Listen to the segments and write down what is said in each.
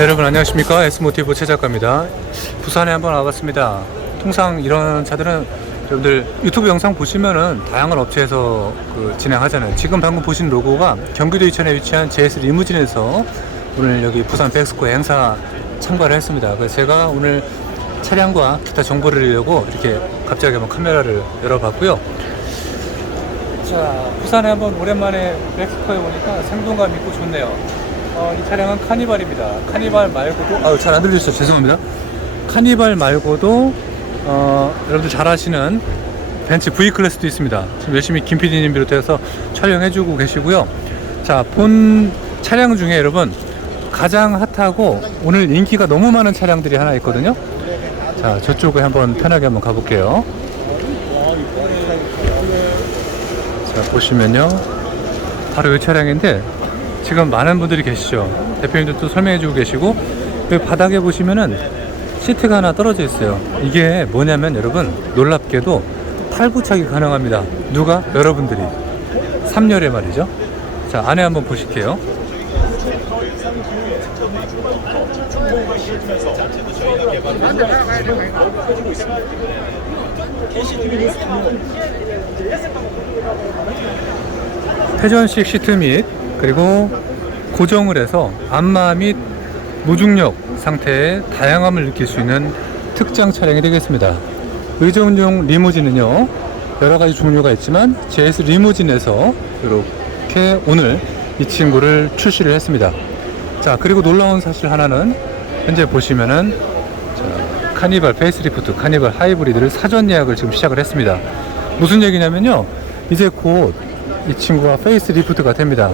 네, 여러분 안녕하십니까? S모티브 최 작가입니다. 부산에 한번 와봤습니다. 통상 이런 차들은 여러분들 유튜브 영상 보시면은 다양한 업체에서 그 진행하잖아요. 지금 방금 보신 로고가 경기도 이천에 위치한 JS 리무진에서 오늘 여기 부산 백스코 행사 참가를 했습니다. 그래서 제가 오늘 차량과 기타 정보를 내려고 이렇게 갑자기 한번 카메라를 열어봤고요. 자, 부산에 한번 오랜만에 멕시코에 오니까 생동감 있고 좋네요. 어, 이 차량은 카니발입니다. 카니발 말고도, 아유, 잘안 들리셨어요. 죄송합니다. 카니발 말고도, 어, 여러분들 잘 아시는 벤츠 V 클래스도 있습니다. 지금 열심히 김 PD님 비롯해서 촬영해주고 계시고요. 자, 본 차량 중에 여러분, 가장 핫하고 오늘 인기가 너무 많은 차량들이 하나 있거든요. 자, 저쪽에 한번 편하게 한번 가볼게요. 자 보시면요 바로 이 차량인데 지금 많은 분들이 계시죠. 대표님들도 설명해 주고 계시고 여기 바닥에 보시면은 시트가 하나 떨어져 있어요. 이게 뭐냐면 여러분 놀랍게도 탈부착이 가능합니다. 누가? 여러분들이. 3열에 말이죠. 자 안에 한번 보실게요. 회전식 시트 및 그리고 고정을 해서 안마 및 무중력 상태의 다양함을 느낄 수 있는 특장 차량이 되겠습니다. 의전용 리무진은요 여러 가지 종류가 있지만 JS 리무진에서 이렇게 오늘 이 친구를 출시를 했습니다. 자 그리고 놀라운 사실 하나는 현재 보시면은 자, 카니발 페이스리프트 카니발 하이브리드를 사전 예약을 지금 시작을 했습니다. 무슨 얘기냐면요 이제 곧 이 친구가 페이스 리프트가 됩니다.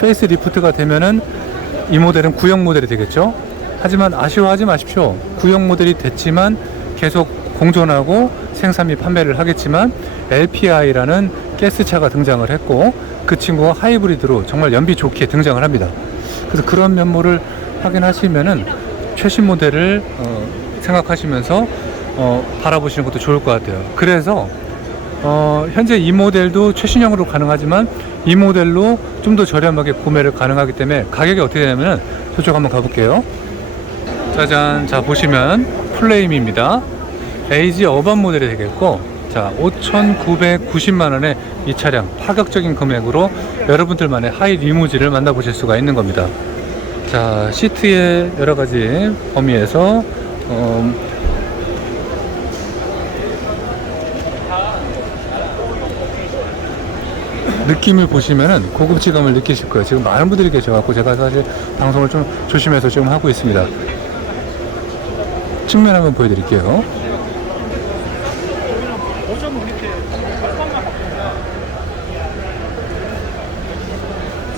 페이스 리프트가 되면은 이 모델은 구형 모델이 되겠죠. 하지만 아쉬워하지 마십시오. 구형 모델이 됐지만 계속 공존하고 생산 및 판매를 하겠지만 LPI라는 가스차가 등장을 했고 그 친구가 하이브리드로 정말 연비 좋게 등장을 합니다. 그래서 그런 면모를 확인하시면은 최신 모델을 어, 생각하시면서 어, 바라보시는 것도 좋을 것 같아요. 그래서 어, 현재 이 모델도 최신형으로 가능하지만 이 모델로 좀 더 저렴하게 구매를 가능하기 때문에 가격이 어떻게 되냐면 저쪽 한번 가볼게요. 짜잔. 자, 보시면 플레임입니다. 에이지 어반 모델이 되겠고, 자, 5,990만원의 이 차량 파격적인 금액으로 여러분들만의 하이 리무진을 만나보실 수가 있는 겁니다. 자, 시트의 여러 가지 범위에서, 어, 느낌을 보시면은 고급지감을 느끼실 거예요. 지금 많은 분들이 계셔갖고 제가 사실 방송을 좀 조심해서 지금 하고 있습니다. 측면 한번 보여드릴게요.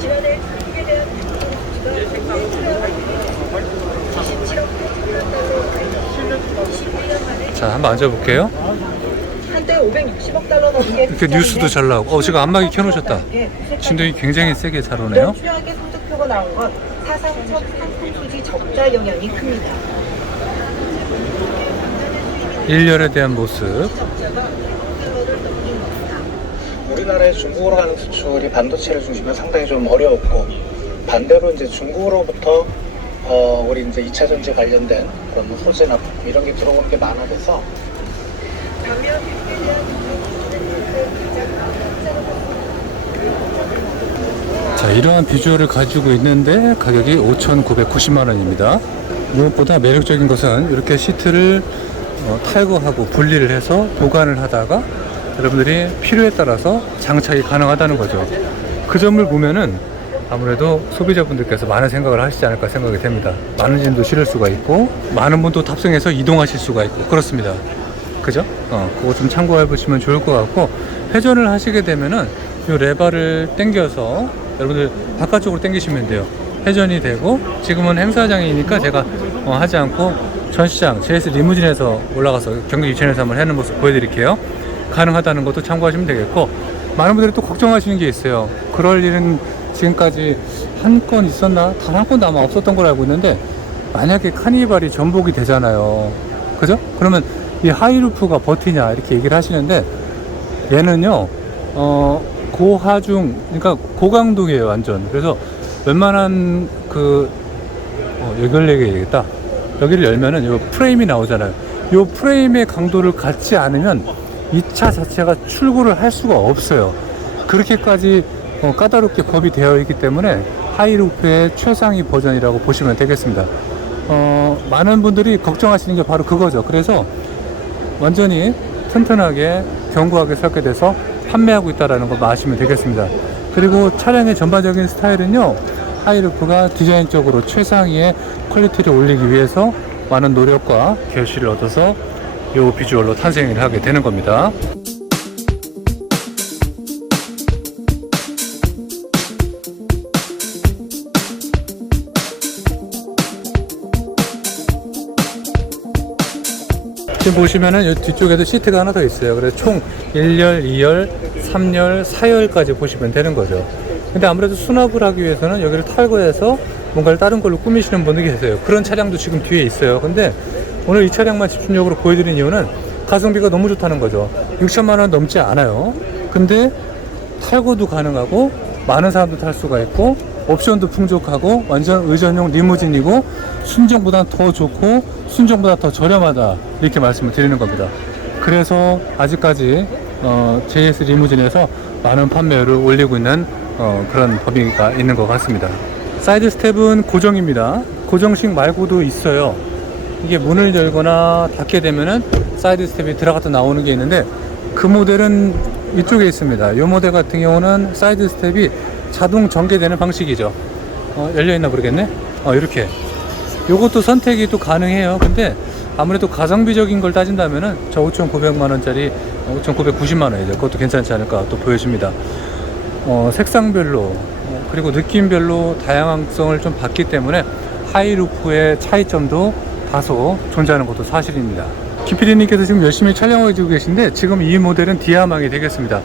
지원을 크게 대한 정부가 97억 8천만 달러 21년 만에 자, 한번 앉아볼게요. 한때 560억 달러 넘게 이렇게 뉴스도 잘 나오고, 어, 지금 안마기 켜놓으셨다. 진동이 굉장히 세게 잘 오네요. 투명하게 성적표가 나온 건 사상 첫 상품 수지 적자 영향이 큽니다. 1열에 대한 모습. 우리나라의 중국으로 가는 수출이 반도체를 중심으로 상당히 좀 어려웠고 반대로 이제 중국으로부터 어, 우리 이제 2차 전지 관련된 그런 뭐 소재나 부품 이런 게 들어오는 게 많아져서 반면 핵에 대한 자, 이러한 비주얼을 가지고 있는데 가격이 5,990만 원입니다. 무엇보다 매력적인 것은 이렇게 시트를 어, 탈거하고 분리를 해서 보관을 하다가 여러분들이 필요에 따라서 장착이 가능하다는 거죠. 그 점을 보면은 아무래도 소비자분들께서 많은 생각을 하시지 않을까 생각이 됩니다. 많은 짐도 실을 수가 있고 많은 분도 탑승해서 이동하실 수가 있고 그렇습니다. 그죠? 어, 그거 좀 참고해 보시면 좋을 것 같고 회전을 하시게 되면은 이 레버를 당겨서 여러분들 바깥쪽으로 당기시면 돼요. 회전이 되고 지금은 행사장이니까 제가 어, 하지 않고 전시장 JS 리무진에서 올라가서 경기 유치원에서 한번 해는 모습 보여드릴게요. 가능하다는 것도 참고하시면 되겠고 많은 분들이 또 걱정하시는 게 있어요. 그럴 일은 지금까지 한 건 있었나? 단 한 건도 아마 없었던 걸로 알고 있는데 만약에 카니발이 전복이 되잖아요. 그죠? 그러면 이 하이루프가 버티냐 이렇게 얘기를 하시는데 얘는요 어 고하중 그러니까 고강도예요 완전 그래서 웬만한 그 어, 어, 여기를 열겠다. 여기를 열면은 요 프레임이 나오잖아요. 요 프레임의 강도를 갖지 않으면 이 차 자체가 출고를 할 수가 없어요. 그렇게까지 어, 까다롭게 법이 되어 있기 때문에 하이루프의 최상위 버전이라고 보시면 되겠습니다. 어, 많은 분들이 걱정하시는 게 바로 그거죠. 그래서 완전히 튼튼하게 견고하게 설계돼서 판매하고 있다는 거 아시면 되겠습니다. 그리고 차량의 전반적인 스타일은요, 하이루프가 디자인적으로 최상위의 퀄리티를 올리기 위해서 많은 노력과 결실을 얻어서 이 비주얼로 탄생을 하게 되는 겁니다. 지금 보시면은 이 뒤쪽에도 시트가 하나 더 있어요. 그래서 총 1열, 2열, 3열, 4열까지 보시면 되는 거죠. 근데 아무래도 수납을 하기 위해서는 여기를 탈거해서 뭔가를 다른 걸로 꾸미시는 분들이 계세요. 그런 차량도 지금 뒤에 있어요. 근데 오늘 이 차량만 집중적으로 보여드린 이유는 가성비가 너무 좋다는 거죠. 6천만 원 넘지 않아요. 근데 탈거도 가능하고 많은 사람도 탈 수가 있고 옵션도 풍족하고 완전 의전용 리무진이고 순정보다 더 좋고 순정보다 더 저렴하다 이렇게 말씀을 드리는 겁니다. 그래서 아직까지 어, JS 리무진에서 많은 판매율을 올리고 있는 어, 그런 범위가 있는 것 같습니다. 사이드 스텝은 고정입니다. 고정식 말고도 있어요. 이게 문을 열거나 닫게 되면은 사이드 스텝이 들어갔다 나오는 게 있는데 그 모델은 이쪽에 있습니다. 이 모델 같은 경우는 사이드 스텝이 자동 전개되는 방식이죠. 어, 열려있나 모르겠네? 어, 이렇게. 요것도 선택이 또 가능해요. 근데 아무래도 가성비적인 걸 따진다면은 저 5,900만원짜리 5,990만원이죠. 그것도 괜찮지 않을까 또 보여집니다. 어, 색상별로 어, 그리고 느낌별로 다양성을 좀 받기 때문에 하이루프의 차이점도 다소 존재하는 것도 사실입니다. 김PD님께서 지금 열심히 촬영해 주고 계신데 지금 이 모델은 디아망이 되겠습니다.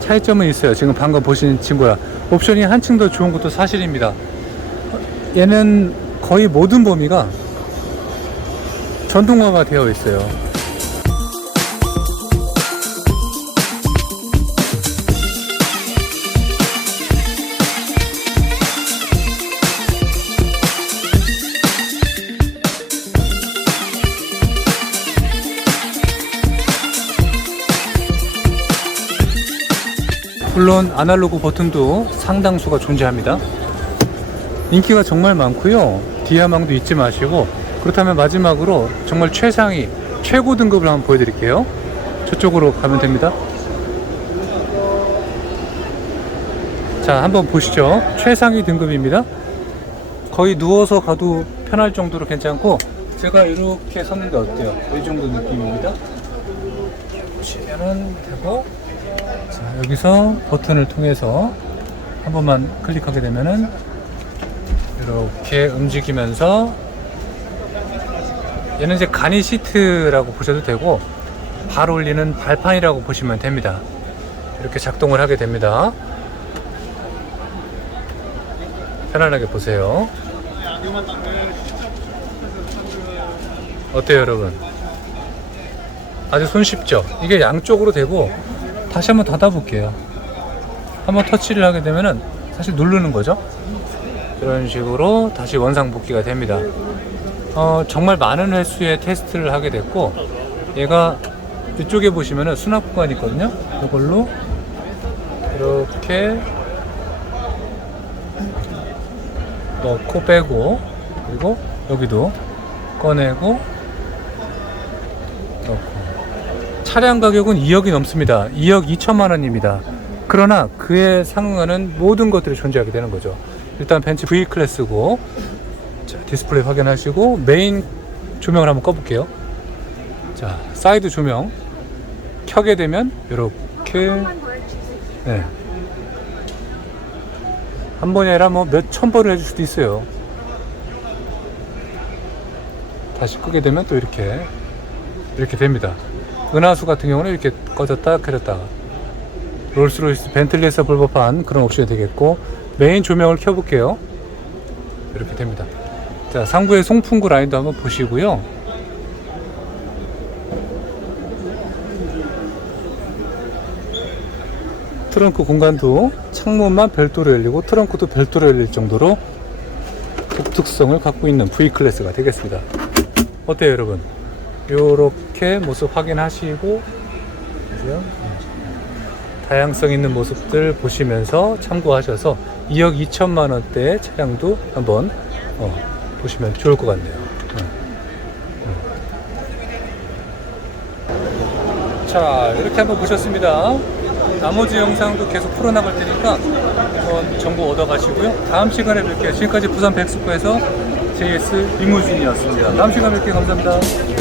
차이점은 있어요. 지금 방금 보신 친구야. 옵션이 한층 더 좋은 것도 사실입니다. 얘는 거의 모든 범위가 전동화가 되어 있어요. 물론 아날로그 버튼도 상당수가 존재합니다. 인기가 정말 많고요. 디아망도 잊지 마시고 그렇다면 마지막으로 정말 최상위 최고 등급을 한번 보여드릴게요. 저쪽으로 가면 됩니다. 자, 한번 보시죠. 최상위 등급입니다. 거의 누워서 가도 편할 정도로 괜찮고 제가 이렇게 섰는데 어때요? 이 정도 느낌입니다. 보시면은 되고 자, 여기서 버튼을 통해서 한 번만 클릭하게 되면은 이렇게 움직이면서 얘는 이제 간이 시트라고 보셔도 되고 발 올리는 발판이라고 보시면 됩니다. 이렇게 작동을 하게 됩니다. 편안하게 보세요. 어때요, 여러분? 아주 손쉽죠? 이게 양쪽으로 되고 다시 한번 닫아볼게요. 한번 터치를 하게 되면은 사실 누르는 거죠. 이런 식으로 다시 원상복귀가 됩니다. 어, 정말 많은 횟수의 테스트를 하게 됐고, 얘가 이쪽에 보시면은 수납 구간이 있거든요. 이걸로 이렇게 넣고 빼고, 그리고 여기도 꺼내고. 차량 가격은 2억이 넘습니다. 2억 2천만 원입니다. 그러나 그에 상응하는 모든 것들이 존재하게 되는 거죠. 일단 벤츠 V 클래스고 자, 디스플레이 확인하시고 메인 조명을 한번 꺼볼게요. 자, 사이드 조명 켜게 되면 이렇게 네. 한 번이 아니라 뭐 몇 천 번을 해줄 수도 있어요. 다시 끄게 되면 또 이렇게 이렇게 됩니다. 은하수 같은 경우는 이렇게 꺼졌다 켜졌다 롤스로이스 벤틀리에서 볼 법한 그런 옵션이 되겠고 메인 조명을 켜볼게요 이렇게 됩니다 자 상부의 송풍구 라인도 한번 보시고요 트렁크 공간도 창문만 별도로 열리고 트렁크도 별도로 열릴 정도로 특성을 갖고 있는 V클래스가 되겠습니다. 어때요, 여러분? 요렇게 모습 확인하시고, 그죠? 다양성 있는 모습들 보시면서 참고하셔서 2억 2천만 원대의 차량도 한번 어, 보시면 좋을 것 같네요. 어. 자, 이렇게 한번 보셨습니다. 나머지 영상도 계속 풀어나갈 테니까 한번 정보 얻어가시고요. 다음 시간에 뵐게요. 지금까지 부산 백스코에서 JS 이무진이었습니다. 다음 시간에 뵐게요. 감사합니다.